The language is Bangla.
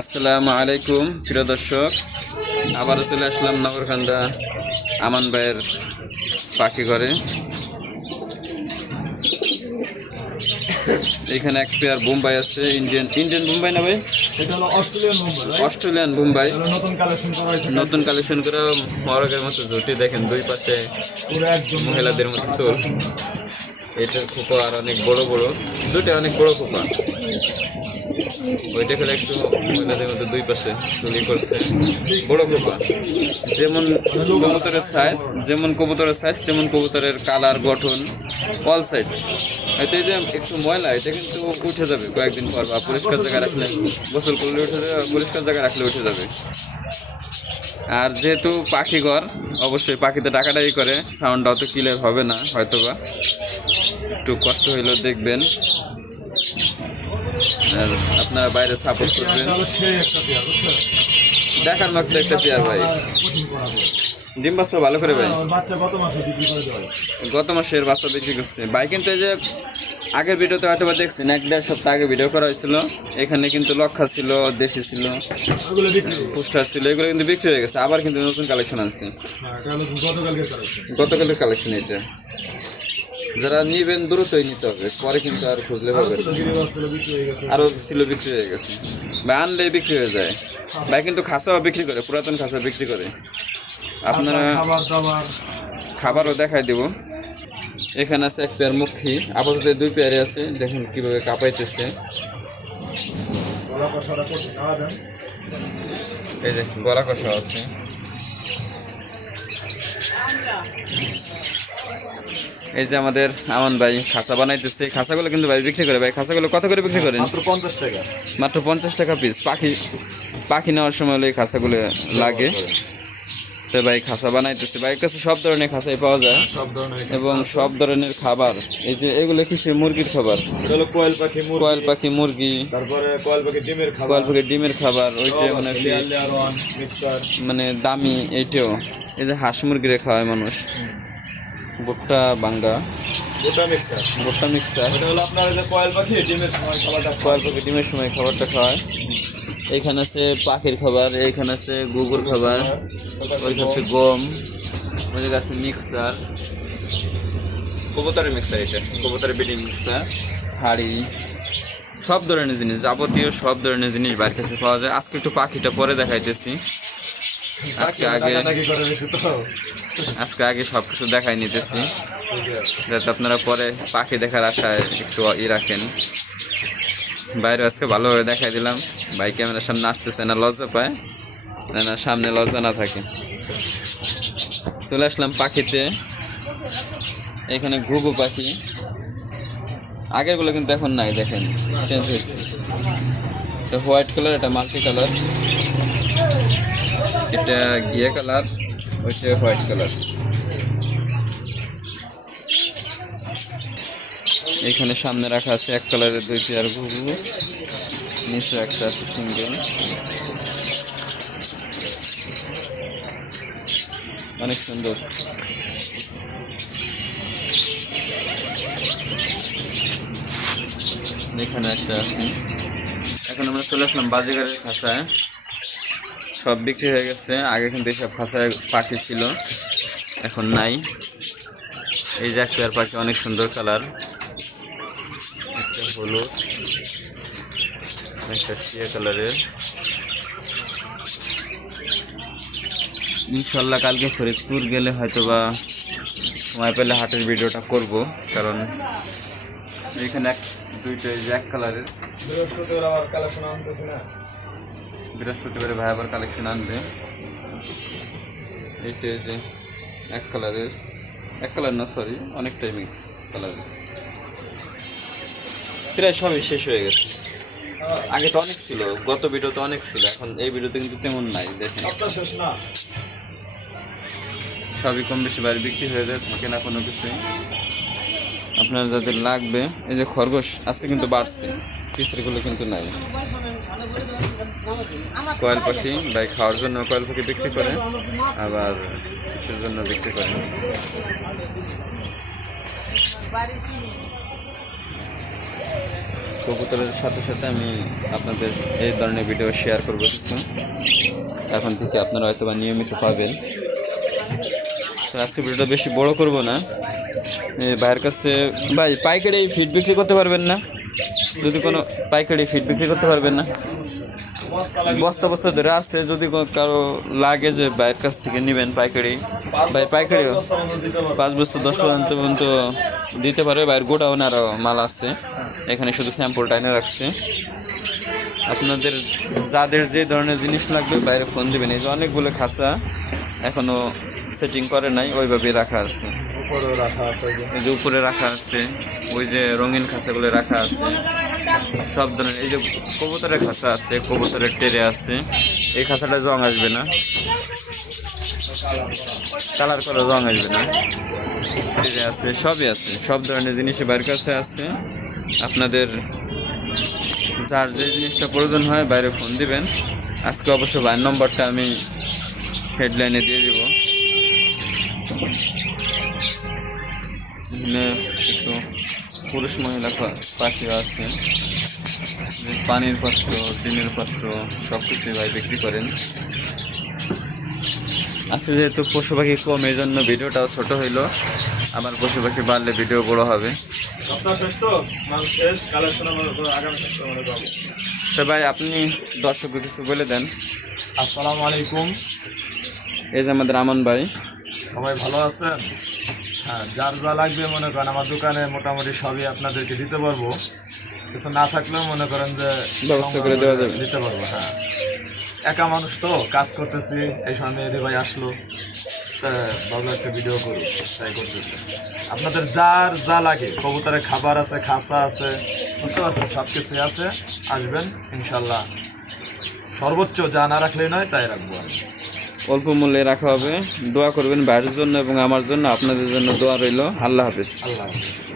আসসালামু আলাইকুম প্রিয় দর্শক, আবারও চলে আসলাম নগরকান্দা আমান ভাইয়ের পাখি ঘরে। এখানে এক পেয়ার বোম্বাই আছে, ইন্ডিয়ান বোম্বাই না ভাই? এটা হলো অস্ট্রেলিয়ান বোম্বাই। অস্ট্রেলিয়ান বোম্বাই নতুন কালেকশন করা হয়েছে। নতুন কালেকশন করে মরগের মতো জুটি দেখেন, দুই পাশে পুরো একদম মহিলাদের মতো চুল। এটার খোপা আর অনেক বড় বড়, দুটো অনেক বড় খোপা। ওইটা খেলে একটু মহিলাদের মধ্যে দুই পাশে চুলি করছে, বড় খোপা। যেমন কবুতরের সাইজ তেমন কবুতরের কালার, গঠন, অল সাইড। এতে যে একটু ময়লা, এটা কিন্তু উঠে যাবে কয়েকদিন পর, বা পরিষ্কার জায়গায় রাখলে, গোসল করলে উঠে যাবে, পরিষ্কার জায়গায় রাখলে উঠে যাবে। আর যেহেতু পাখি ঘর, অবশ্যই পাখিতে ডাকাডাকি করে, সাউন্ডটা অত ক্লিয়ার হবে না হয়তোবা, একটু কষ্ট হইলেও দেখবেন। আর আপনারা বাইরে সাপোর্ট করবেন। দেখার মতো একটা পেয়ার ভাই, ডিম বাচ্চা ভালো করে ভাই। গত মাসের বাচ্চা বিক্রি করছে ভাই, কিন্তু এই যে আগের ভিডিওতে হয়তো বা দেখছেন, 1-1.5 সপ্তাহ আগে ভিডিও করা হয়েছিল। এখানে কিন্তু লক্ষা ছিল, দেশি ছিল, পোস্টার ছিল, এগুলো কিন্তু বিক্রি হয়ে গেছে। আবার কিন্তু নতুন কালেকশন আছে, গতকালের কালেকশন। এটা যারা নিবেন দ্রুতই নিতে হবে, পরে কিন্তু আর খুঁজলে হবে না। আরও ছিল বিক্রি হয়ে গেছে বা আনলে বিক্রি হয়ে যায় ভাই। কিন্তু খাঁচাও বিক্রি করে, পুরাতন খাঁচা বিক্রি করে। আপনারা খাবারও দেখাই দেব। এখানে আছে এক পেয়ার মুখী, আপাতত 2 পেয়ারে আছে। দেখুন কিভাবে কাঁপাইতেছে। এই যে গলা কষা আছে। এই যে আমাদের আমান ভাই খাঁচা বানাইতেছে। খাঁচাগুলো কিন্তু ভাই বিক্রি করে ভাই। খাঁচাগুলো কত করে বিক্রি করেন? মাত্র 50 টাকা। মাত্র 50 টাকা পিস। পাখি নেওয়ার সময় এই খাঁচাগুলো লাগে। তো ভাই খাঁচা বানাইতেছে। ভাইয়ের কাছে সব ধরনের খাঁচাই পাওয়া যায়, এবং সব ধরনের খাবার। এই যে এগুলো কিসের? মুরগির খাবার। কোয়েল পাখি, মুরগি, তারপরে কোয়েল পাখির ডিমের খাবার। ওইটা মানে দামি। এইটাও এই যে হাঁস মুরগিরে খাওয়ায় মানুষ। ভুট্টা বাঙ্গা, ভুট্টা মিক্সার। কোয়েল পাখি ডিমের সময় খাবারটা খাওয়ায়। এইখানে আছে পাখির খাবার, এইখানে আছে গুগুর খাবার, ওইখানে আছে গম, ওইদিকে আছে মিক্সার, কবুতরের মিক্সার। এটা কবুতরের বিডিং মিক্সার, হাঁড়ি, সব ধরনের জিনিস, যাবতীয় সব ধরনের জিনিস বাইরের কাছে পাওয়া যায়। আজকে একটু পাখিটা পরে দেখাইতেছি। আজকে আগে সব কিছু দেখাই নিতেছি, যাতে আপনারা পরে পাখি দেখার আশায় একটু রাখেন। বাইরে আজকে ভালোভাবে দেখাই দিলাম। ভাই ক্যামেরার সামনে আসতেছে না, লজ্জা পায় না, সামনে লজ্জা না থাকে। চলে আসলাম পাখিতে। এখানে ঘুঘু পাখি, আগেরগুলো কিন্তু এখন নাই, দেখেন চেঞ্জ হয়েছে। এটা হোয়াইট কালার, এটা মাল্টি কালার, এটা ঘিয়ে কালার, ওইটা হোয়াইট কালার। এখানে সামনে রাখা আছে এক কালারের 2 পেয়ার ঘুঘু, নিচে একটা আছে সিঙ্গেল। অনেক সুন্দর। এখানে একটা আছে। এখন আমরা চলে আসলাম বাজিগারের খাঁচায়। সব বিক্রি হয়ে গেছে। আগে কিন্তু এইসব খাঁচায় পাখি ছিল, এখন নাই। এই যে এক পেয়ার পাখি, অনেক সুন্দর কালার, একটা হলুদ, একটা টিয়া কালারের। ইনশাল্লাহ কালকে ফরিদপুর গেলে হয়তো বা সময় পেলে হাটের ভিডিওটা করব, কারণ এখানে দুইটা এক কালারের। বৃহস্পতিবারে ভাই আবার কালেকশন আনবে। এইটা যে এক কালার না, সরি, অনেকটাই মিক্স কালারের। প্রায় সবই শেষ হয়ে গেছে। আগে তো অনেক ছিল, গত ভিডিওতে অনেক ছিল, এখন এই ভিডিওতে কিন্তু তেমন নাই। দেখেন সবই কম বেশি বাইরে বিক্রি হয়ে যায়, থাকে না কোনো কিছুই। আপনার যাদের লাগবে, এই যে খরগোশ আছে কিন্তু বাড়ছে, পিছড়িগুলো কিন্তু নাই। কোয়েল পাখি ভাই খাওয়ার জন্য কোয়েল পাখি বিক্রি করে, আবার কিছুর জন্য বিক্রি করে। কবুতরের সাথে সাথে আমি আপনাদের এই ধরনের ভিডিও শেয়ার করবো কিছু। এখন থেকে আপনারা হয়তো বা নিয়মিত পাবেন। তো আজকে ভিডিওটা বেশি বড় করব না। ভাইয়ের কাছে ভাই পাইকারি ফিড বিক্রি করতে পারবেন না? যদি কোনো পাইকারি ফিড বিক্রি করতে পারবেন না? বস্তা বস্তা ধরে আসছে, যদি কারো লাগে যে ভাইয়ের কাছ থেকে নেবেন পাইকারি, ভাই পাইকারিও 5 বছর 10 পর্যন্ত দিতে পারে। ভাইয়ের গোডাউন আরও মাল আছে, এখানে শুধু স্যাম্পলটা এনে রাখছে। আপনাদের যাদের যে ধরনের জিনিস লাগবে বাইরে ফোন দেবেন। এই যে অনেকগুলো খাঁচা এখনও সেটিং করে নাই, ওইভাবেই রাখা আছে। উপরেও রাখা আছে এই যে। এই যে উপরে রাখা আছে, ওই যে রঙিন খাঁচাগুলো রাখা আছে সব ধরনের। এই যে কবুতরের খাঁচা আছে, কবুতরের টেরে আছে। এই খাঁচাটা রং আসবে না, কালার করে রং আসবে না। টেরে আছে, সবই আছে, সব ধরনের জিনিসই বাইরের কাছে আছে। আপনাদের যার যে জিনিসটা প্রয়োজন হয় বাইরে ফোন দিবেন। আজকে অবশ্য ভাইয়ের নম্বরটা আমি হেডলাইনে দিয়ে দিব। এখানে কিছু পুরুষ মহিলা পাখিও আছে, পানির পাত্র, ডিমের পাত্র সব কিছুই ভাই বিক্রি করেন। আজকে যেহেতু পশু পাখি কম, এই জন্য ভিডিওটাও ছোট হইলো। আবার পশু পাখি বাড়লে ভিডিও বড় হবে। সপ্তাহ শেষ তো, মাল শেষ, কালেকশন আগামী সপ্তাহে মনে পাবো। তো ভাই আপনি দর্শককে কিছু বলে দেন। আসসালামু আলাইকুম, এই যে আমাদের আমান ভাই, সবাই ভালো আছেন? হ্যাঁ, যার যা লাগবে মনে করেন আমার দোকানে মোটামুটি সবই আপনাদেরকে দিতে পারবো। কিছু না থাকলেও মনে করেন যে ব্যবস্থা করে দেওয়া যাবে। দিতে পারবো। হ্যাঁ, একা মানুষ তো, কাজ করতেছি, এই সময় মেহেদি ভাই আসলো, তা ভাবলো একটা ভিডিও করুন, তাই করতেছি। আপনাদের যার যা লাগে, কবুতরের খাবার আছে, খাঁচা আছে, বুঝতে পারছেন, সব কিছুই আছে। আসবেন ইনশাল্লাহ, সর্বোচ্চ যা না রাখলেই নয় তাই রাখবো আমি। অল্প মূল্যে রাখা হবে। দোয়া করবেন ভাইয়ের জন্য এবং আমার জন্য, আপনাদের জন্য দোয়া রইল। আল্লাহ হাফেজ। আল্লাহ হাফেজ।